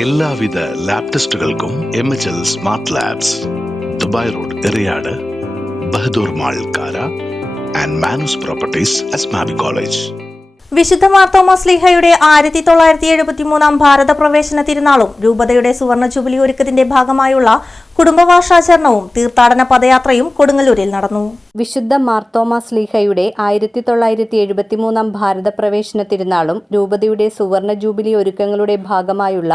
എല്ലാവിധ ലാബ് ടെസ്റ്റുകൾക്കും MHL smart labs, Dubai road, Eriyad, Bahadur mall, Kara and Manoos properties, Asmabi college. വിശുദ്ധ മാർത്തോമാ ശ്ലീഹയുടെ 1973 ഭാരത പ്രവേശന തിരുനാളും രൂപതയുടെ സുവർണ ജൂബിലി ഒരുക്കത്തിന്റെ ഭാഗമായുള്ള കുടുംബവാർഷികാചരണവും തീർത്ഥാടന പദയാത്രയും കൊടുങ്ങല്ലൂരിൽ നടന്നു. വിശുദ്ധ മാർത്തോമാ ശ്ലീഹയുടെ 1973 ഭാരത പ്രവേശന തിരുനാളും രൂപതയുടെ സുവർണ ജൂബിലി ഒരുക്കങ്ങളുടെ ഭാഗമായുള്ള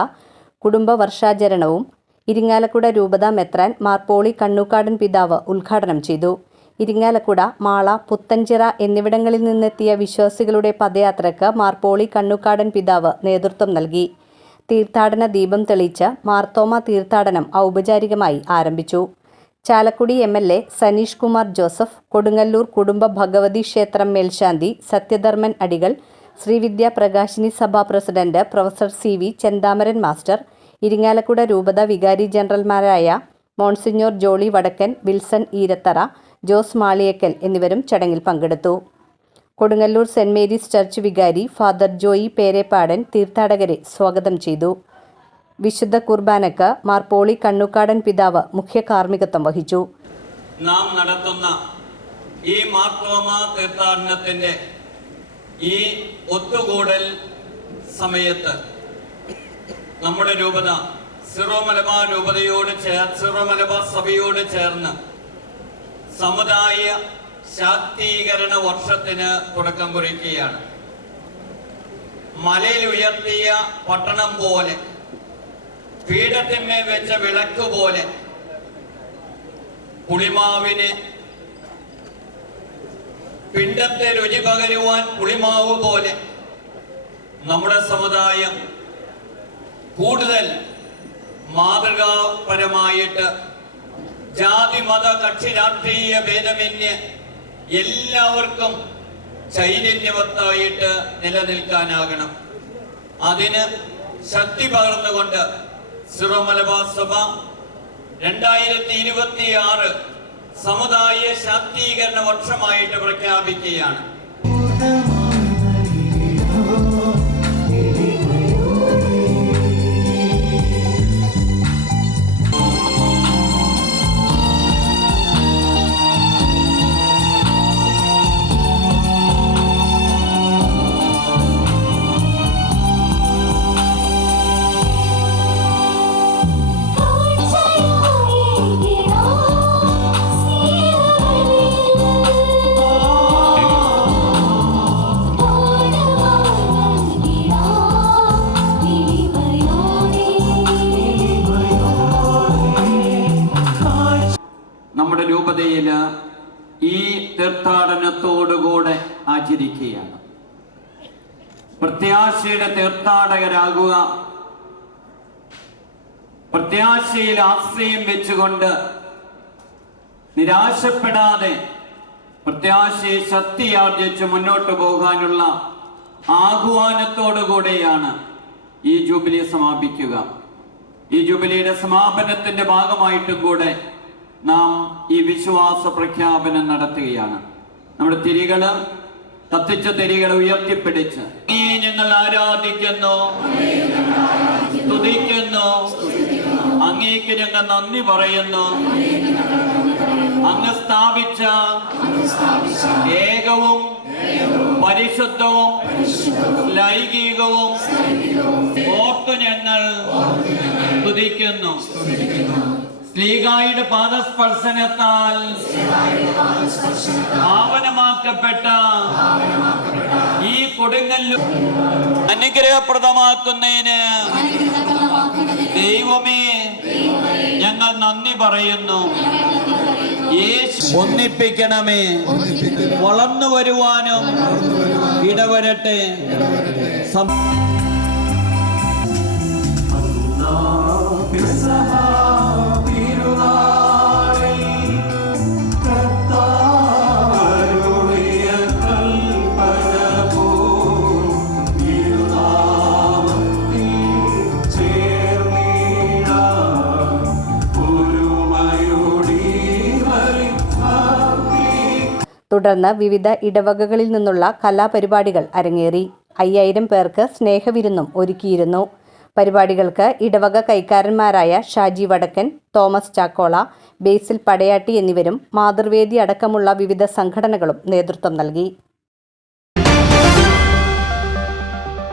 കുടുംബവർഷാചരണവും ഇരിങ്ങാലക്കുട രൂപത മെത്രാൻ മാർ പോളി കണ്ണൂക്കാടൻ പിതാവ് ഉദ്ഘാടനം ചെയ്തു. ഇരിങ്ങാലക്കുട, മാള, പുത്തൻചിറ എന്നിവിടങ്ങളിൽ നിന്നെത്തിയ വിശ്വാസികളുടെ പദയാത്രയ്ക്ക് മാർ പോളി കണ്ണൂക്കാടൻ പിതാവ് നേതൃത്വം നൽകി. തീർത്ഥാടന ദീപം തെളിയിച്ച് മാർത്തോമ തീർത്ഥാടനം ഔപചാരികമായി ആരംഭിച്ചു. ചാലക്കുടി MLA സനീഷ് കുമാർ ജോസഫ്, കൊടുങ്ങല്ലൂർ കുടുംബ ഭഗവതി ക്ഷേത്രം മേൽശാന്തി സത്യധർമ്മൻ അടികൾ, ശ്രീവിദ്യ പ്രകാശിനി സഭാ president professor CV Chenthamaran master, Irinjalakuda രൂപത വികാരി ജനറൽമാരായ മോൺസിഞ്ഞോർ ജോളി വടക്കൻ, വിൽസൺ ഈരത്തറ, ജോസ് മാളിയക്കൽ എന്നിവരും ചടങ്ങിൽ പങ്കെടുത്തു. കൊടുങ്ങല്ലൂർ സെന്റ് മേരീസ് ചർച്ച് വികാരി ഫാദർ ജോയി പേരേപ്പാടൻ തീർത്ഥാടകരെ സ്വാഗതം ചെയ്തു. വിശുദ്ധ കുർബാനക്ക് മാർ പോളി കണ്ണൂക്കാടൻ പിതാവ് മുഖ്യ കാർമ്മികത്വം വഹിച്ചു. നാം നടത്തുന്ന ഈ മാർത്തോമാ തീർത്ഥാടനത്തിന്റെ ഈ ഒത്തുകൂടൽ സമയത്ത് നമ്മുടെ രൂപത സിറോ മലബാർ രൂപതയോട് സിറോ മലബാർ സഭയോട് ചേർന്ന് സമുദായ ശാക്തീകരണ വർഷത്തിന് തുടക്കം കുറിക്കുകയാണ്. മലയിൽ ഉയർത്തിയ പട്ടണം പോലെ, പീഠത്തിന്മേൽ വെച്ച വിളക്ക് പോലെ, പുളിമാവിന് പിണ്ടത്തെ രുചി പകരുവാൻ പുളിമാവ് പോലെ നമ്മുടെ സമുദായം കൂടുതൽ മാതൃകാപരമായിട്ട് ജാതി മത കക്ഷി രാഷ്ട്രീയ ഭേദമന്യേ എല്ലാവർക്കും ചൈതന്യവത്തായിട്ട് നിലനിൽക്കാനാകണം. അതിന് ശക്തി പകർന്നുകൊണ്ട് സിറോ മലബാർ സഭ 2026 സമുദായ ശാക്തീകരണ വർഷമായിട്ട് പ്രഖ്യാപിക്കുകയാണ്. നമ്മുടെ രൂപതയിൽ ഈ തീർത്ഥാടനത്തോടുകൂടെ ആചരിക്കുകയാണ്. പ്രത്യാശയുടെ തീർത്ഥാടകരാകുക, പ്രത്യാശയിൽ ആശ്രയം വെച്ചുകൊണ്ട് നിരാശപ്പെടാതെ പ്രത്യാശയെ ശക്തിയാർജിച്ച് മുന്നോട്ട് പോകാനുള്ള ആഹ്വാനത്തോടുകൂടെയാണ് ഈ ജൂബിലി സമാപിക്കുക. ഈ ജൂബിലിയുടെ സമാപനത്തിന്റെ ഭാഗമായിട്ടും കൂടെ നാം ഈ വിശ്വാസ പ്രഖ്യാപനം നടത്തുകയാണ്. നമ്മുടെ തിരികള്, കത്തിച്ച തിരികളെ ഉയർത്തിപ്പിടിച്ച് ഞങ്ങൾ ആരാധിക്കുന്നു, സ്തുതിക്കുന്നു, അങ്ങേക്ക് ഞങ്ങൾ നന്ദി പറയുന്നു. അങ്ങ് സ്ഥാപിച്ച ഏകവും പരിശുദ്ധവും ലൈംഗികവും ഓർത്തു ഞങ്ങൾ സ്തുതിക്കുന്നു. ശ്ലീഹായുടെ പാദസ്പർശനത്താൽ പാവനമാക്കപ്പെട്ട ഈ കൊടുങ്ങല്ലൂർ അനുഗ്രഹപ്രദമാക്കുന്നതിന് ദൈവമേ ഞങ്ങൾ നന്ദി പറയുന്നു. യേശു ഒന്നിപ്പിക്കണമേ, വളർന്നു വരുവാനും ഇടവരട്ടെ. തുടർന്ന് വിവിധ ഇടവകകളിൽ നിന്നുള്ള കലാപരിപാടികൾ അരങ്ങേറി. 5000 പേർക്ക് സ്നേഹവിരുന്നും ഒരുക്കിയിരുന്നു. പരിപാടികൾക്ക് ഇടവക കൈക്കാരന്മാരായ ഷാജി വടക്കൻ, തോമസ് ചാക്കോള, ബേസിൽ പടയാട്ടി എന്നിവരും മാതൃവേദി അടക്കമുള്ള വിവിധ സംഘടനകളും നേതൃത്വം നൽകി.